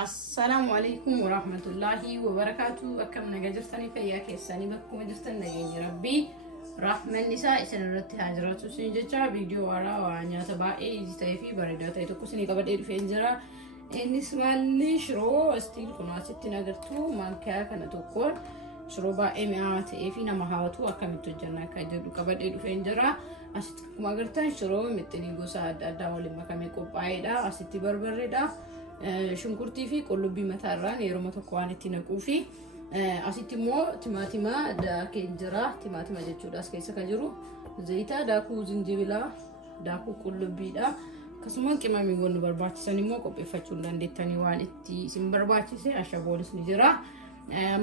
السلام عليكم ورحمة الله وبركاته. أكم نجرتني في كيساني بكم جرتني نجيني ربي رحمة النساء سنرتي هاجرات سنجتة فيديو ورا وعنيا تبعي في بردات يتكسني قبل في إنجرا النسمة اللي شرو استيل كنا ستين قرتو ما كان تقول شرو بقى مئات فينا مهاتو أكم تجنا كجدو قبل في إنجرا أستيل كما قرتن شرو متني جوسا دا ولا ما كم يكوب عيدا أستيل بربردا شنكرتي في كله بمثران يروم تقوان تنقوفي أسيتمو تماتما دا كنجرا تماتما جتشودا سكيسا كجرو زيتا داكو زنجبلا داكو كله بيدا كسمان كما ميغون برباتي سنمو كوبي فتشون دان ديتاني وان اتي سنبرباتي سي أشابولس نجرا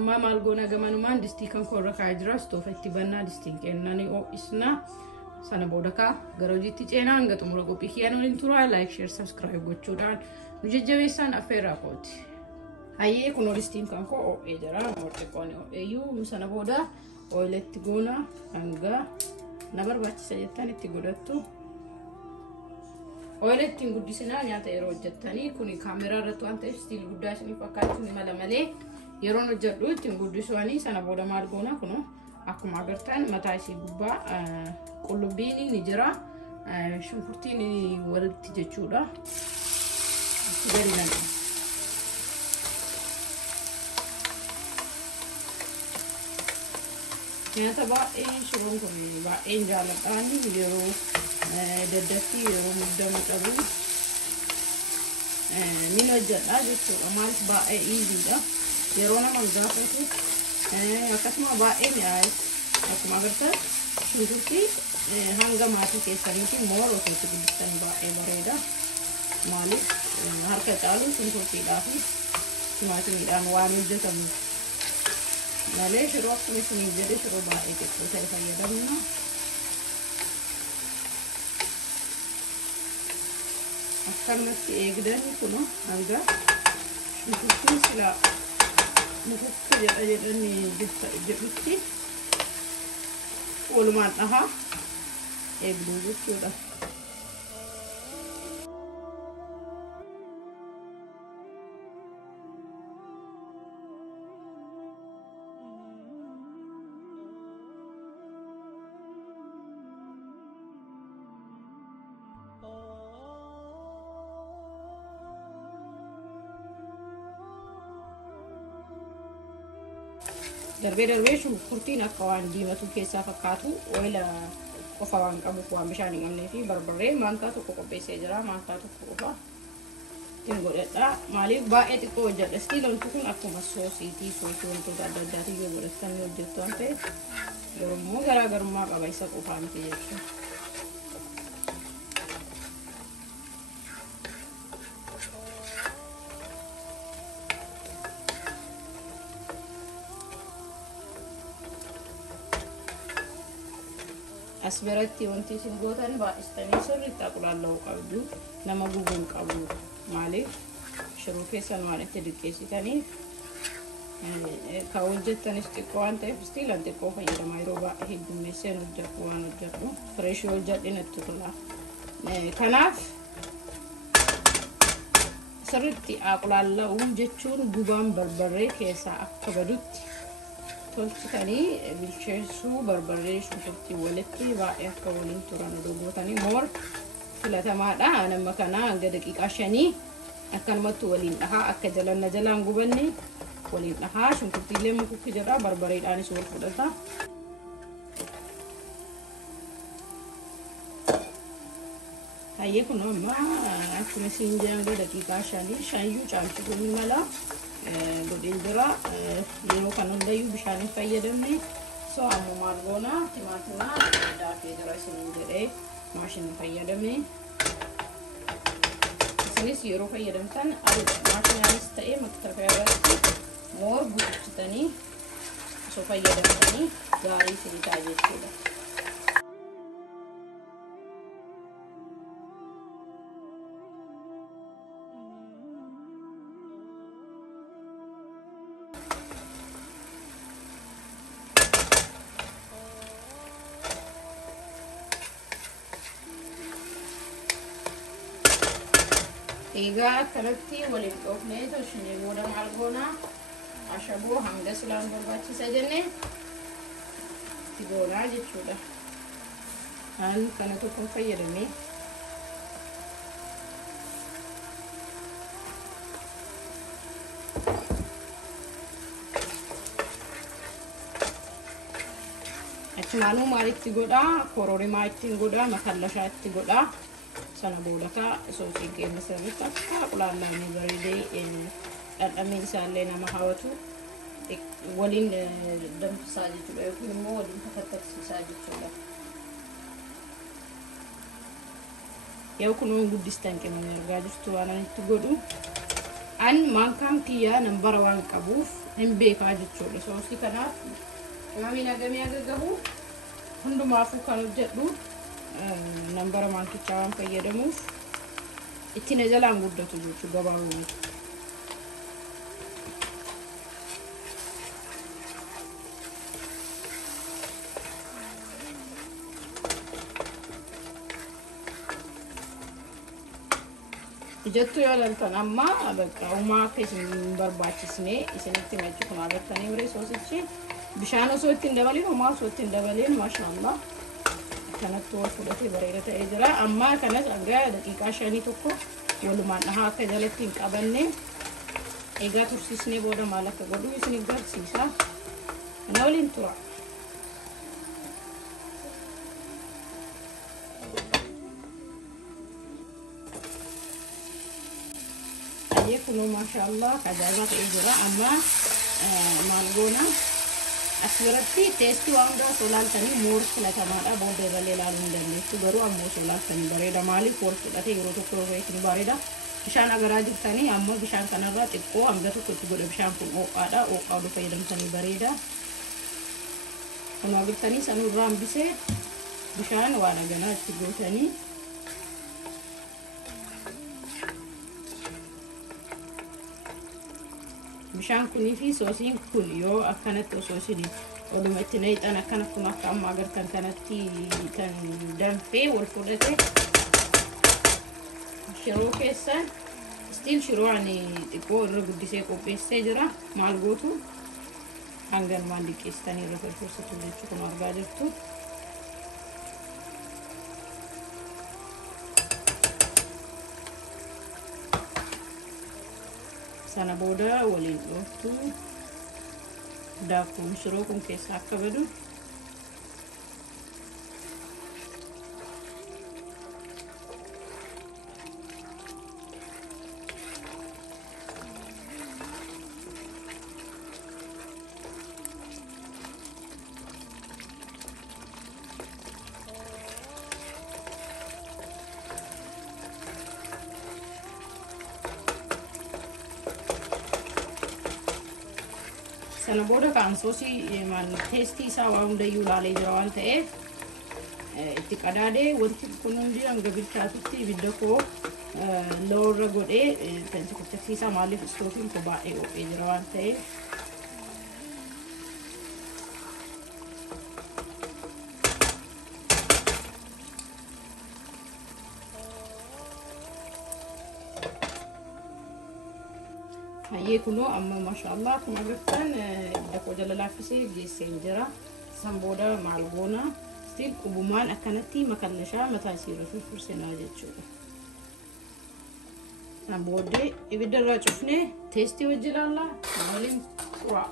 ما مالغونا غمانومان دستيكن كورا كاجرا ستوفتي بنا دستيكناني او اسنا sana bodaka garojitti ceenaan gatumura qophii kiyaan waliin tura like share subscribe gochuudhaan nu jajjabeessan affeerraa kooti. Hayyee kun olistiin kan koo o'ee jira morxiqqoon o'eeyyuu sana booda oiletti goona hanga na barbaachisa jettan itti godhattu. Oilettiin guddisinaa nyaata yeroo hojjettanii kun kaameraa irratti waan ta'eef stiil guddaa isiniif fakkaachuu mala malee yeroon hojjedhu ittiin guddisuanii sana booda maal goona kunoo akkuma agartan mataa isii gubbaa qullubbiin ni jira shunkurtiin walitti jechuudha garinan nyaata baay'ee shiroon kun baay'ee jaaladhaan yeroo daddaffi yeroo muddama qabu ni hojjedha jechuudha maaliif baay'ee iiziidha yeroo nama gaafatu akkasuma baay'ee mi'aayi akkuma agartan shunkurtii hanga maatii keessaniitiin moora ofiitti guddistanii baay'ee bareeda maaliif harka caalu shunkurtiidhaa fi timaatimiidhaan waan hojjetamu malee shiroo akkuma isiniif jedhe shiroo baay'ee xiqqoo ta'e fayyadamna. Akkanatti eegdanii kun hanga shunkurtiin silaa mukukka jedhanii jedhutti walumaan dhahaa eegduu jechuudha. darbee shunkurtiin akka waan diimatu keessaa fakkaatu oila qofa waan qabuuf waan bishaan hin qabnee fi barbarree maankaa tokko qopheessee jira maankaa tokko qofa ittiin godhadha maaliif baay'ee xiqqoo hojjedha stiilontu kun akkuma soosiitii soosii wantoota adda addaatiin yoo godhattan hojjettu waan ta'eef garuu garaagarummaa qaba isa qofaa miti jechuudha. asbiratti wanti isin gootan baay'istanii sirriitti aqulaalla'uu qabdu nama gubuun qabu maaliif shiroo keessan waan itti diqqeessitaniif ka hojjettanis xiqqoo waan ta'eef stiilan xiqqoo fayyadamaa yeroo baay'ee heddummeesseen hojjedhu waan hojjedhu fireeshii hojjedhin itti tola kanaaf sirriitti aqulaalla'uu jechuun gubaan barbarree keessaa akka badutti tolchitanii bilcheessuu barbarree shunkurtii walitti baay'ee akka waliin turan dogootanii moor filatamaadha nama kana hanga daqiiqaa 5 akkanumatti waliin dhahaa akka jalaan gubanne waliin dhahaa shunkurtiilee mukukki jedha barbareedhaanis wal fudhata. Hayyee kun amma akkuma siin jedhan daqiiqaa 5 shayyuu caalchituu mala godin jira yeroo kan hundayyuu bishaan fayyadamne so amma maal goona timaatima daakee jira isin jedhee maashina fayyadame isinis yeroo fayyadamtan maashinaanis ta'ee maktafaa irratti moor guuttanii osoo fayyadamtanii gaarii isin ta'a jechuudha. egaa kanatti waliin dhoofnee toshinee booda maal goonaa ashaboo hanga silaan barbaachisa jennee itti goonaa jechuudha. An kana tokkoon fayyadamee achumaanuu maalitti godhaa kororimaa ittiin godhaa makallashaa itti godhaa sana booda ka soosii keenya sirriitti akka qulaallaanii bareedee dhandhamni isaallee nama hawwatu waliin danfisaa jechuudha yookiin immoo waliin tafattaqsiisaa jechuudha. Yoo kunuun guddistan kennu ergaa jirtu waan ani itti godhu an maankaan kiyyaa nambara waan qabuuf hin beekaa jechuudha. Soosii kanaaf qimamii nagamee agagahu hundumaafuu kan hojjedhu nambara maankichaa waan fayyadamuuf itti na jalaan guddatu jechuudha gabaabumatti. Ijattu yoo laltan amma bakka uumaa akka isin barbaachisne isinitti machu kun agartanii biree soosichi bishaan osoo ittiin dabalin uumaa osoo ittiin dabalin maashaallah kanatti wal fudhatee bareeda ta'ee jira. Amma kanas hanga daqiiqaa 5 tokko walumaan dhahaa akka jalatti hin qabanne egaa tursiisnee booda maal akka godhu isin agarsiisa. Kana waliin tura. Kuno maashaallah kajaajila ta'ee jira. Amma maal goona asirratti teestii waan hundaa solaaltanii moor filatamaadha. Booda irralee ilaaluu hin dandeessu garuu ammoo solaaltanii bareeda. Maaliif wal fudhatee yeroo tokko irratti bareeda. Bishaan agaraa jirtanii amma bishaan kanarraa xiqqoo hanga tokko itti godha. Bishaan kun ho'aadha. Ho'aa fayyadamtanii bareeda. Kun agartanii sanurraa hambisee bishaan waan aganaa itti gootanii bishaan kunii fi soosiin kun yoo akkanatti osoo isin oluma itti neexan akkana kun akka amma agartan kanatti kan danfee wal fudhate shiroo keessan stiil shiroo ani xiqqoo irra guddisee qopheessee jira. Maal gootu hangan waan liqeessitanii irra firfirsatu jechuu kun argaa jirtu. Sana booda waliin dhooftu daakuun shiroo kun keessa akka badu sana booda kan soosii maal teestii isaa waan hundayyuu ilaalee jira waan ta'eef itti qadaadee wanti kun hundi hanga bilchaatutti ibidda koo loorra godhee kan tokkochisaa maaliif istoofiin koo baay'ee ho'ee jira waan ta'eef hayyee kunoo amma maashaallah kun agartan ibidda koo jala laaffisee geessee jira. San booda maal goona stiil qubumaan akkanatti makallashaa mataa isiirra firfirsinaa jechuudha. San booddee ibidda irraa cufnee teestii wajji ilaallaa waliin turaa.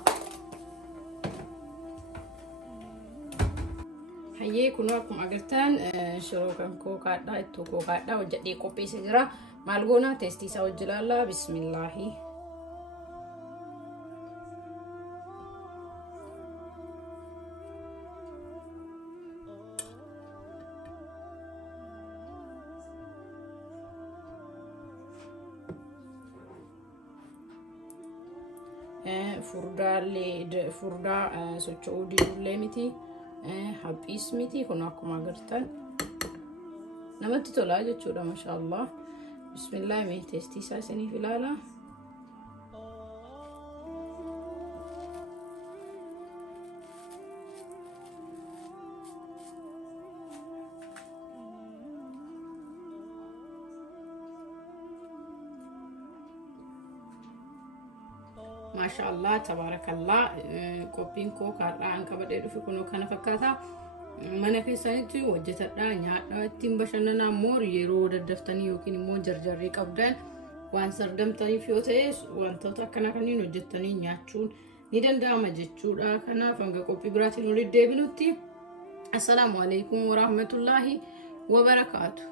hayyee kunoo akkuma agartan shiroo kan koo kaadhaa ittoo koo kaadhaa hojjedhee qopheessee jira. Maal goona teestii isaa wajji ilaallaa. Bismillaahi. furdaa socho'uu diidullee miti haphiis miti kun akkuma agartan namatti tolaa jechuudha maashaallah. Bismillah mee teestii isaa isiniif ilaala. maashaallah tabarakallah qophiin koo kaadhaan qabadee dhufe kunoo kana fakkaata mana keessanitti hojjetadhaa nyaadhaa ittiin bashannanaa immoo yeroo daddaftanii yookiin immoo jarjarrii qabdan waan sardamtaniif yoo ta'e wantoota akkana kanneen hojjettanii nyaachuun ni danda'ama jechuudha. Kanaaf hanga qophii biraatiin walitti deebinutti assalamu alaikum wa rahmatullahi wa barakaatuh.